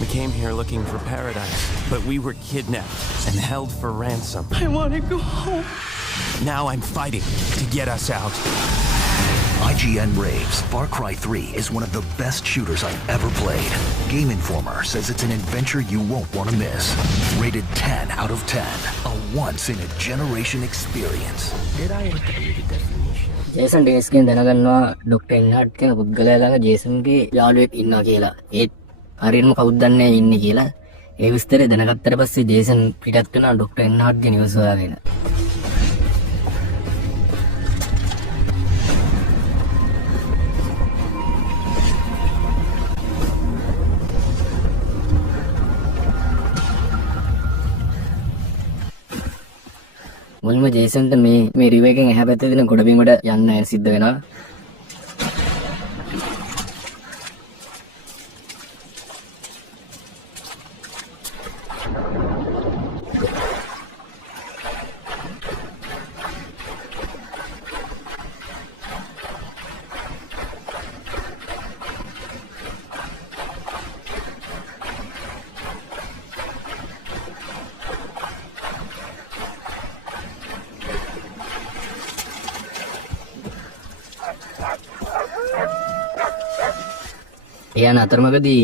We came here looking for paradise, but we were kidnapped and held for ransom. I want to go home. Now I'm fighting to get us out. IGN raves Far Cry 3 is one of the best shooters I've ever played. Game Informer says it's an adventure you won't want to miss. Rated 10 out of 10. A once-in-a-generation experience. Did I read the definition? ජේසන් ඩේස්ගෙන් දැනගන්නවා ඩොක්ටර් එන්හාඩ් කියන පුද්ගලයා ළඟ ජේසන්ගේ යාළුවෙක් ඉන්නවා කියලා. ඒත් හරියටම කවුද දන්නේ ඉන්නේ කියලා. ඒ විස්තරය දැනගත්තට පස්සේ ජේසන් පිටත් වෙනවා ඩොක්ටර් එන්හාඩ්ගේ නිවස හොයාගෙන. මුල්ම ජේසන්ට මේ රිවර් එකෙන් එහා පැත්තේ තියෙන ගොඩබිමට යන්න සිද්ධ වෙනවා. එයාන අතරමඟදී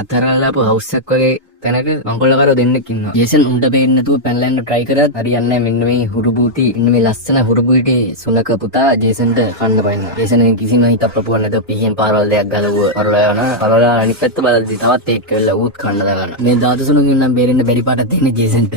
අතරලාපු හවුස් එකක් වගේ තැනක මංකොල්ලකරෝ දෙන්නෙක් ඉන්නවා. ජේසන් උන්ට පේන්නේ නැතුව පැනලා යන්න try කරත් හරියන්නේ නැහැ. මෙන්න මේ හුරුබූටි ඉන්න මේ ලස්සන හුරුබූටි සුලක පුතා ජේසන්ට කන්න බයිනවා. ජේසන් කිසිම හිතක් ප්‍රපුවක් නැතුව පිහින් පාරවල් දෙයක් ගලවුව පරලා යනවා. පරලා අනිත් පැත්ත බලද්දි තවත් ඒක වෙලා ඌත් කන්න දාගන්න. මේ ධාතු සුණුකින් නම් බේරෙන්න බැරි පාටක් තියෙන්නේ ජේසන්ට.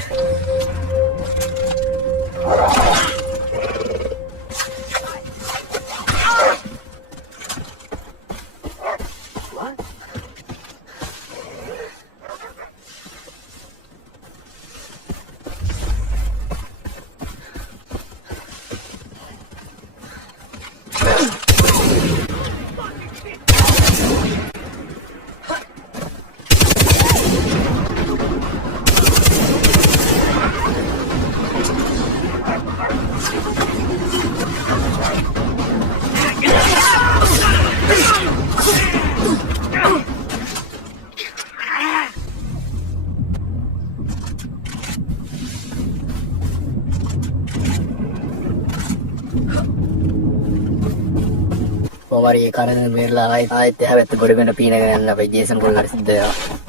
කොහොමරි ඒ කාරණේ මෙරලා ආයෙත් එහා පැත්ත ගොඩබිමට පීනගෙන යන්න අපේ ජේසන් කොල්ලට සිද්ධ වෙනවා.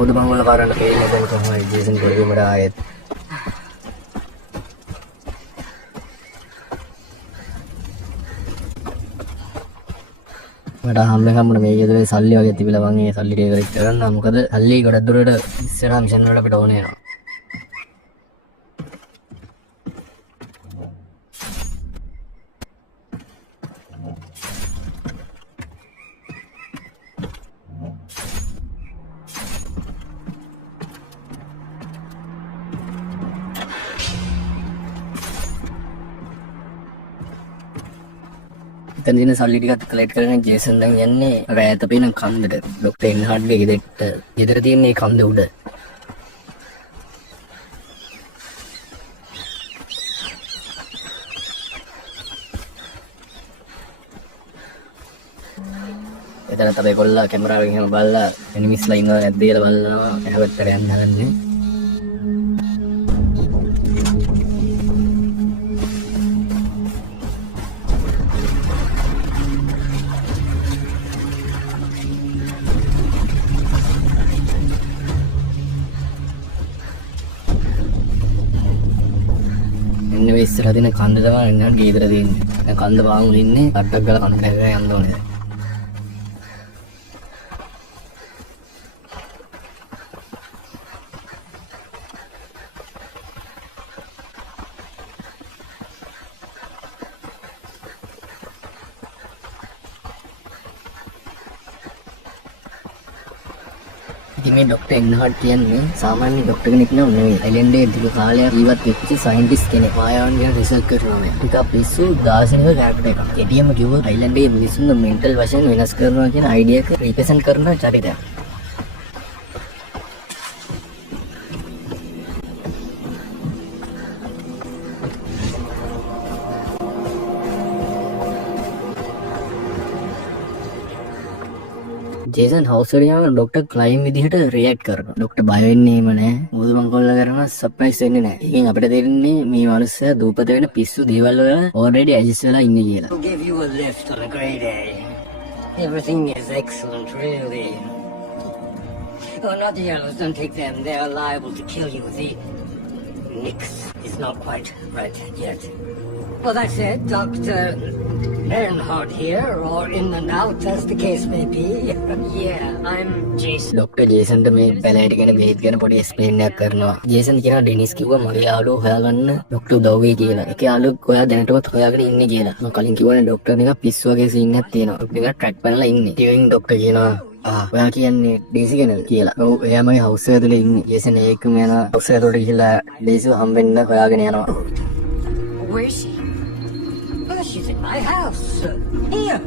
මොකද මංගල කාරණා පේන්නේ දැන් කොහොමද ජේසන් ගොඩබිමට ආයෙත් මට හම්බෙන්නේ මේ ගෙදරේ සල්ලි වගේ තිබිලා මම මේ සල්ලි ටික ඉවර කරන්න. මොකද සල්ලි ගොඩක් දුරට ඉස්සරහා මිෂන් වලට අපිට ඕනේ වෙනවා. එතන දින සල්ලි ටිකක් කලෙක්ට් කරගෙන ජේසන් දැන් යන්නේ රෑත පේන කන්දට. ඩොක්ටර් එන්හාඩ්ගේ ගෙදර තියෙන මේ කන්ද උඩ. එතන තමයි කොල්ලා කැමරාවෙන් එහෙම බලලා එනිමිස්ලා ඉන්නවද නැද්ද කියලා බලනවා. එහා පැත්තට යන්න හදන්නේ. ඉන්නේ ඉස්සරහ දින කන්ද තමයි එන්නත් ගීතර දෙන්නේ. දැන් කන්ද පාමුල ඉන්නේ අට්ටක් ගාලා කන්ද හැරගෙන යන්න ඕනේ. ඉතින් මේ ડોක්ටර් එන්නහට් කියන්නේ සාමාන්‍ය ડોක්ටර් කෙනෙක් නෙවෙයි. අයිලන්ඩේ දිග කාලයක් ජීවත් වෙච්ච සයන්ටිස්ට් කෙනෙක්. මායාවන් ගැන රිසර්ච් කරනවා මේ. ටිකක් පිස්සු දාර්ශනික කැරක්ටර් එකක්. කෙටියම කිව්වොත් අයිලන්ඩේ මිනිස්සුන්ගේ මෙන්ටල් වශයෙන් වෙනස් කරනවා කියන අයිඩියා එක රිප්‍රසන්ට් කරන චරිතයක්. ජේසන් හවුස් එකට යනකොට ડોක්ටර් ක්ලයින් විදිහට රියැක්ට් කරනවා. ડોක්ටර් බය වෙන්නේම නැහැ. මුදු මංකොල්ල කරනවා සර්ප්‍රයිස් වෙන්නේ නැහැ. ඒකෙන් අපිට තේරෙන්නේ මේ මිනිස්සයා දූපත වෙන පිස්සු දේවල් වල already adjust වෙලා ඉන්නේ කියලා. I'll give you a lift on a great day. Everything is excellent, really. Oh, not the yellows. Don't take them. They are liable to kill you. The Nix is not quite right yet. Well, that's it, Dr. Bernhard here, or in and out as the case may be. Yeah, I'm Jason. Dr. Jason to මේ පැලෑට ගැන බේත් ගැන පොඩි එක්ස්ප්ලේන් එකක් කරනවා. ජේසන් කියනවා ඩෙනිස් කිව්වා මගේ යාළුවෝ හොයාගන්න ડોක්ටර් උදව් වෙයි කියලා. ඒකේ යාළුවෝ ඔයා දැනටමත් හොයාගෙන ඉන්නේ කියලා. මම කලින් කිව්වනේ ડોක්ටර් නිකන් පිස්සු වගේ සීන් එකක් තියෙනවා. ටිකක් ට්‍රැක් කරලා ඉන්නේ. ටිකකින් ડોක්ටර් කියනවා ඔයා කියන්නේ ඩේසි ගැනද කියලා. ඔව් එයා මගේ හවුස් එක ඇතුලේ ඉන්නේ. ජේසන් ඒකම යන හවුස් එක ඇතුලට ගිහිල්ලා ඩේසිව හම්බෙන්න හොයාගෙන යනවා. Where is she? Oh, she's in my house. Here.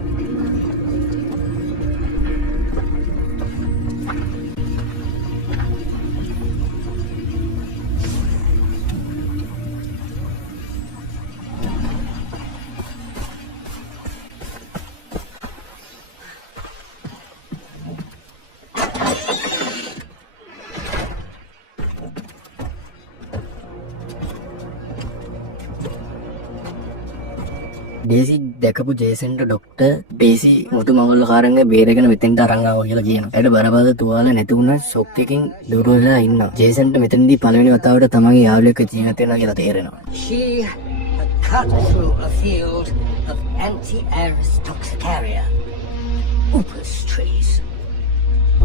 Daisy දැකපු ජේසන්ට ડોක්ටර් ඩේසි මුතු මංගල්‍යකාරන්ගේ බේරගෙන මෙතෙන්ට අරන් ආවා කියලා කියනවා. එයාට බරපතල තුවාල නැති වුණා ෂොක් එකකින් දුර වෙලා ඉන්නවා. ජේසන්ට මෙතනදී පළවෙනි වතාවට තමන්ගේ යාළුවෙක් ජීවත් වෙනවා කියලා තේරෙනවා. She had cut through a field of Anti-Aristoxacaria, upas trees.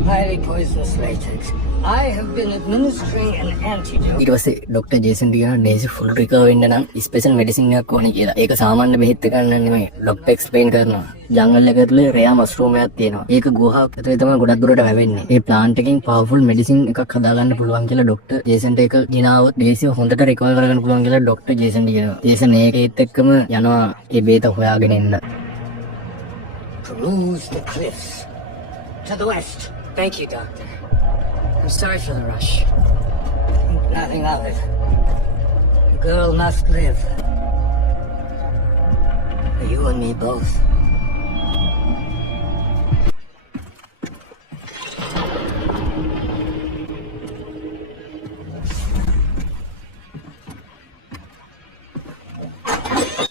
Highly poisonous latex. I have been administering an antidote. ඊට පස්සේ ડોක්ටර් ජේසන් කියනවා ඩේසි ෆුල් රිකවර් වෙන්න නම් ස්පෙෂල් මෙඩිසින් එකක් ඕනේ කියලා. ඒක සාමාන්‍ය බෙහෙත් එකක් නෙමෙයි. ડોක්ටර් එක්ස්ප්ලেইন කරනවා. ජංගල් එක ඇතුලේ රෙයා මස්රූම් එකක් තියෙනවා. ඒක ගුහාවක් ඇතුලේ තමයි ගොඩක් දුරට වැවෙන්නේ. ඒ ප්ලාන්ට් එකෙන් පවර්ෆුල් මෙඩිසින් එකක් හදාගන්න පුළුවන් කියලා ડોක්ටර් ජේසන්ට ඒක දිනාවොත් ඩේසිව හොඳට රිකවර් කරගන්න පුළුවන් කියලා ડોක්ටර් ජේසන්ට කියනවා. ජේසන් ඒකෙත් එක්කම යනවා ඒ බේත හොයාගෙන එන්න. Peruse the cliffs to the west. Thank you, Doctor. I'm sorry for the rush. Nothing of it. The girl must live. You and me both.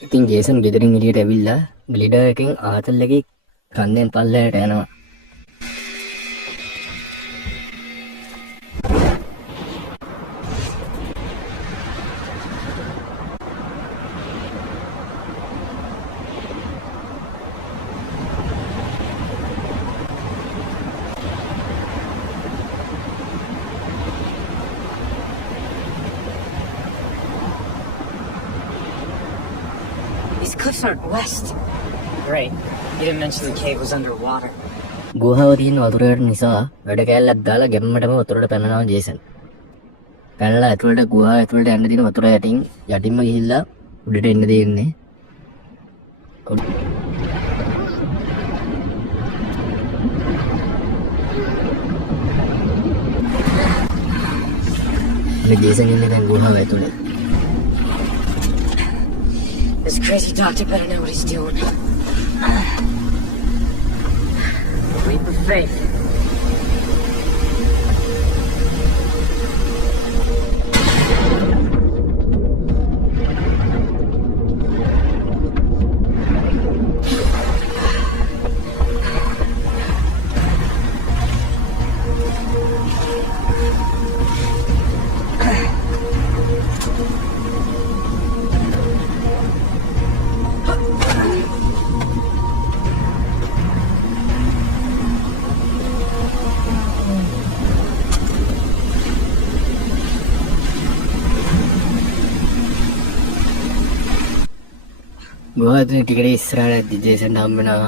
ඉතින් ජේසන් ගෙදරින් එළියට ඇවිල්ලා ග්ලිඩර් එකෙන් ආතල් එකේ කන්දෙන් පල්ලයට යනවා. These cliffs aren't west. Right. You didn't mention the cave was underwater. ගුහාව තියෙන වතුරකට නිසා වැඩ කෑල්ලක් දාලා ගැම්මටම වතුරට පැනනවා ජේසන්. පැනලා ඇතුළට ගුහාව ඇතුළට යන්න තියෙන වතුර යටින්ම ගිහිල්ලා උඩට එන්න දෙන්නේ. මේ ජේසන් ඉන්නේ දැන් ගුහාව ඇතුළේ. This crazy doctor better know what he's doing. Leap of faith. ගුහාව ඇතුලේ ටිකට ඉස්සරහට ජේසන් හම්බෙනවා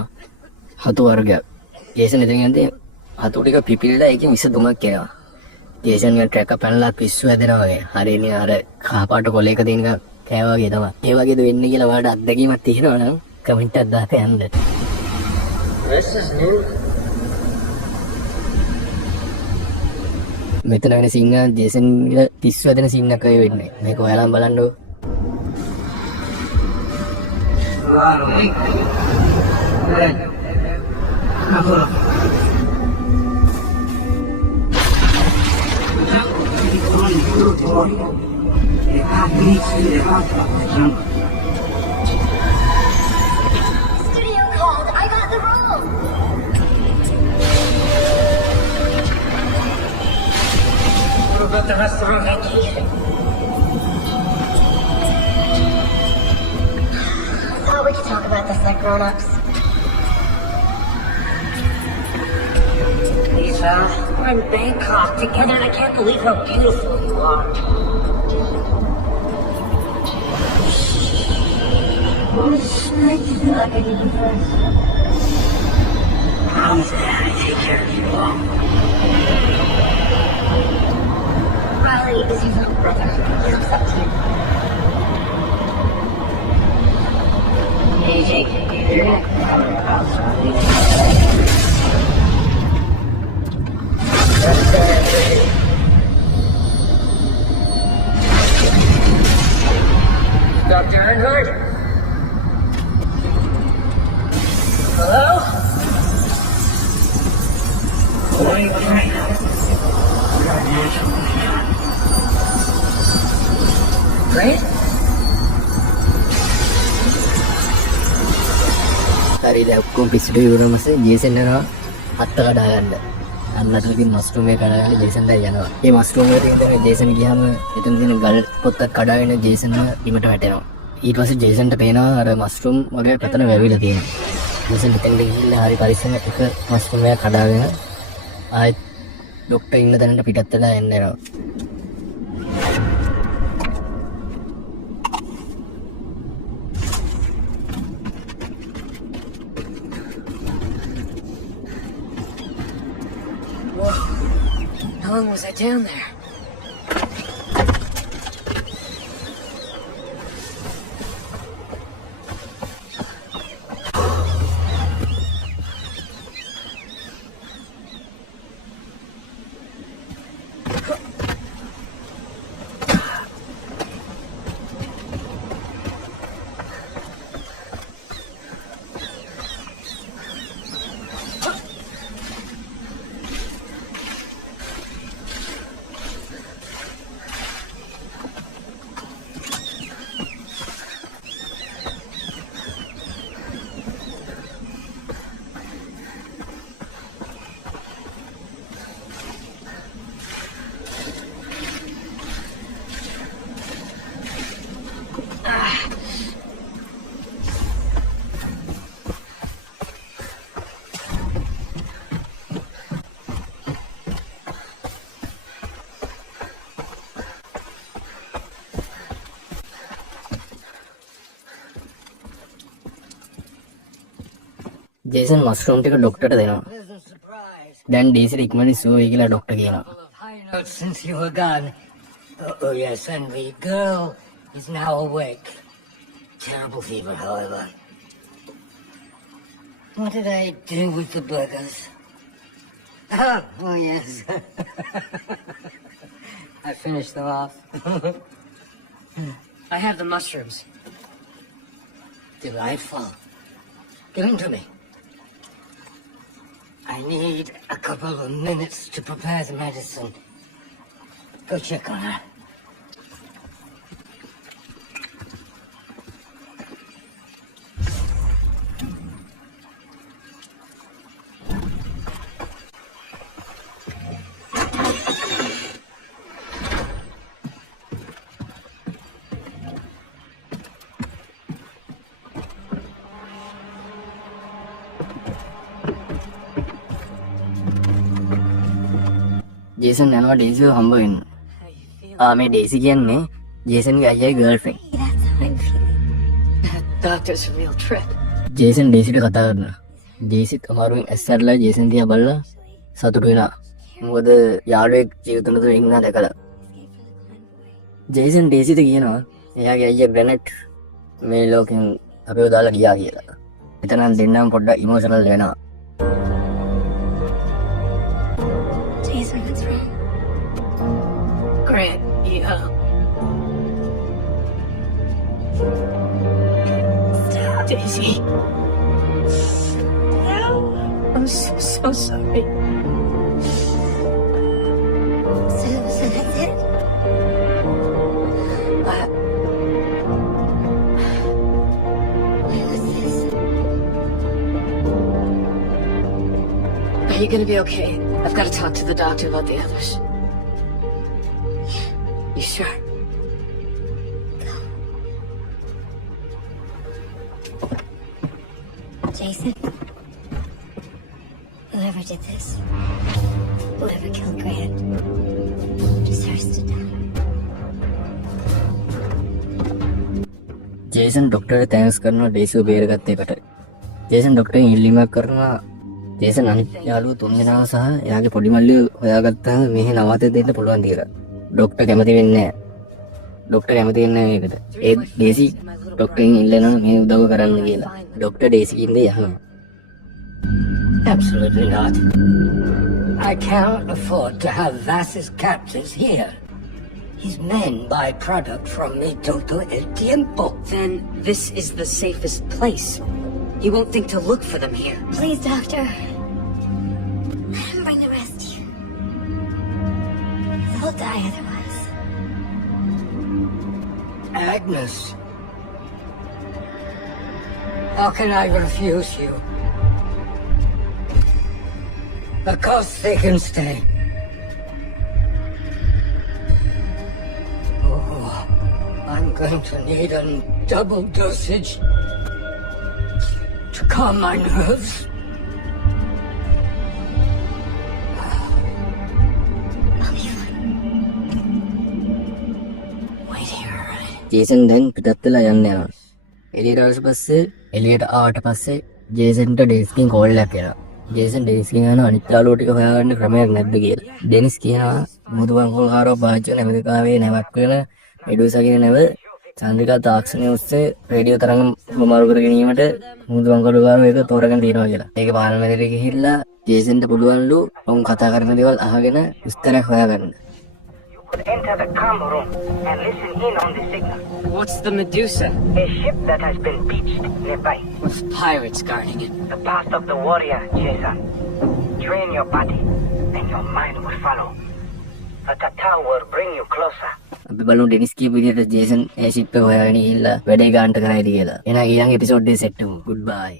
හතු වර්ගයක්. ජේසන් එතන යන්නේ හතු ටික පිපිරිලා ඒකෙන් විස දුමක් එනවා. ජේසන් ගේ ට්‍රැක් එක පැනලා පිස්සු හැදෙනවා වගේ. හරියනේ අර කහපාට කොලේක තියෙන එක කෑවා වගේ තමයි. ඒ වගේද වෙන්නේ කියලා ඔයාලට අත්දැකීමක් තියෙනවා නම් කමෙන්ට් එකක් දාලා යන්න. This is new. මෙතන වෙන සිංහ ජේසන් ගේ පිස්සු හැදෙන සිංහ එකයි වෙන්නේ. මේක ඔයාලම බලන්නකෝ. Studio called. I got the role. What about the rest of our vacation? Thought we could talk about this like grown-ups. Lisa, we're in Bangkok together and I can't believe how beautiful you are. Promise that I take care of you all. Riley is your little brother. He looks up to you. Hey, Jake. Dr. Earnhardt? Hello? What are you trying? Great? හරි දැන් ඔක්කොම පිස්සුට ඉවරම පස්සේ ජේසන් යනවා අත්ත කඩා ගන්න. අන්නතර තියෙන මස්ටරූම් එක කඩා ගන්න ජේසන් දැන් යනවා. මේ මස්ටරූම් එකේ තියෙන ජේසන් ගියාම එතන තියෙන ගල් පොත්තක් කඩාගෙන ජේසන්ව බිමට වැටෙනවා. ඊට පස්සේ ජේසන්ට පේනවා අර මස්ටරූම් වගේ පැතන වැවිලා තියෙනවා. ජේසන් එතනට ගිහිල්ලා හරි පරිස්සම එක මස්ටරූම් එකක් කඩාගෙන ආයෙත් ડોක්ටර් ඉන්න තැනට පිටත් වෙලා එන්න යනවා. How long was I down there? ජේසන් මස්ටරූම් ටික ડોක්ටර්ට දෙනවා. Pleasant surprise. දැන් ඩේසිට ඉක්මනින් සුව වෙයි කියලා ડોක්ටර් කියනවා. Full of high notes since you were gone. Oh, yes, and the girl is now awake. Terrible fever, however. What did I do with the burgers? Oh, yes. I finished them off. I have the mushrooms. Delightful. Give them to me. I need a couple of minutes to prepare the medicine. Go check on her. ජේසන් යනවා ඩේසිව හම්බ වෙන්න. මේ Daisy කියන්නේ ජේසන්ගේ අයියාගේ girlfriend. That's how I'm feeling. That doctor's a real trip. Jason ඩේසිට කතා කරනවා. ජේසිත් අමාරුවෙන් ඇස් අරලා ජේසන් දිහා බලලා සතුටු වෙනවා. මොකද යාළුවෙක් ජීවිතේ තුන ඉන්න දැකලා. ජේසන් ඩේසිට කියනවා එයාගේ අයියා ග්‍රැනට් මේ ලෝකෙන් අපිව දාලා ගියා කියලා. එතනන් දෙන්නම පොඩ්ඩක් ඉමෝෂනල් වෙනවා. Jason, what's wrong? Grant, yeah. Stop. Daisy. No. I'm so sorry. So that's it? Wait, what's this? Are you gonna be okay? I've got to talk to the doctor about the others. You sure? Jason? Whoever did this, whoever killed Grant, deserves to die. Jason ඩොක්ටර්ට thanks කරනවා ඩේසිව බේරගත්ත එකට. ජේසන් ඩොක්ටර්ගෙන් ඉල්ලීමක් කරනවා ජේසන් අනිත් යාළුවෝ තුන්දෙනාව සහ එයාගේ පොඩි මල්ලිව හොයාගත්තාම මෙහි නවත්තලා දෙන්න පුළුවන් කියලා. ඩොක්ටර් කැමති වෙන්නේ නැහැ. ඩොක්ටර් කැමති වෙන්නේ නැහැ ඒකට. ඒත් ඩේසි ඩොක්ටර්ගෙන් ඉල්ලනවා මේ උදව්ව කරන්න කියලා. ඩොක්ටර් ඩේසිගෙන් දෙය අහනවා. Absolutely not. I cannot afford to have Vass's captives here. His men buy product from me todo el tiempo. Then this is the safest place. He won't think to look for them here. Please, Doctor. Let him bring the rest here. They'll die otherwise. Agnes. How can I refuse you? Of course they can stay. Oh, I'm going to need a double dosage to calm my nerves. I'll be fine. Wait here, alright? ජේසන් දැන් පිටත් වෙලා යන්න යනවා. එළියට ආවට පස්සේ එළියට ආවට පස්සේ ජේසන්ට ඩේස්කින් කෝල් එකක් එනවා. ජේසන් ඩේස්කින් අහනවා අනිත් යාළුවෝ ටික හොයාගන්න ක්‍රමයක් නැද්ද කියලා. ඩෙනිස් කියනවා මුදුවන්කොල්හාරව පාවිච්චි කරන ඇමරිකාවේ නැවක් වෙන මෙඩුසා කියන නැව චන්ද්‍රිකා තාක්ෂණය ඔස්සේ රේඩියෝ තරංග හොමාරු කර ගැනීමට මුදුවන්කොල්හාරව එක තෝරගෙන තියනවා කියලා. ඒක පාර්ලිමේන්තුවට ගිහිල්ලා ජේසන්ට පුළුවන්ලු ඔවුන් කතා කරන දේවල් අහගෙන විස්තරයක් හොයාගන්න. Could enter the comm room and listen in on the signal. What's the Medusa? A ship that has been beached nearby. With pirates guarding it. The path of the warrior, Jason. Train your body and your mind will follow. The Tatar will bring you closer. අපි බලමු ඩෙනිස් කියපු විදිහට ජේසන් ඒ ෂිප් එක හොයාගෙන ගිහිල්ලා වැඩේ ගන්නට කරයිද කියලා. එහෙනම් ඊළඟ එපිසෝඩ් එකේ සෙට් වෙමු. Goodbye.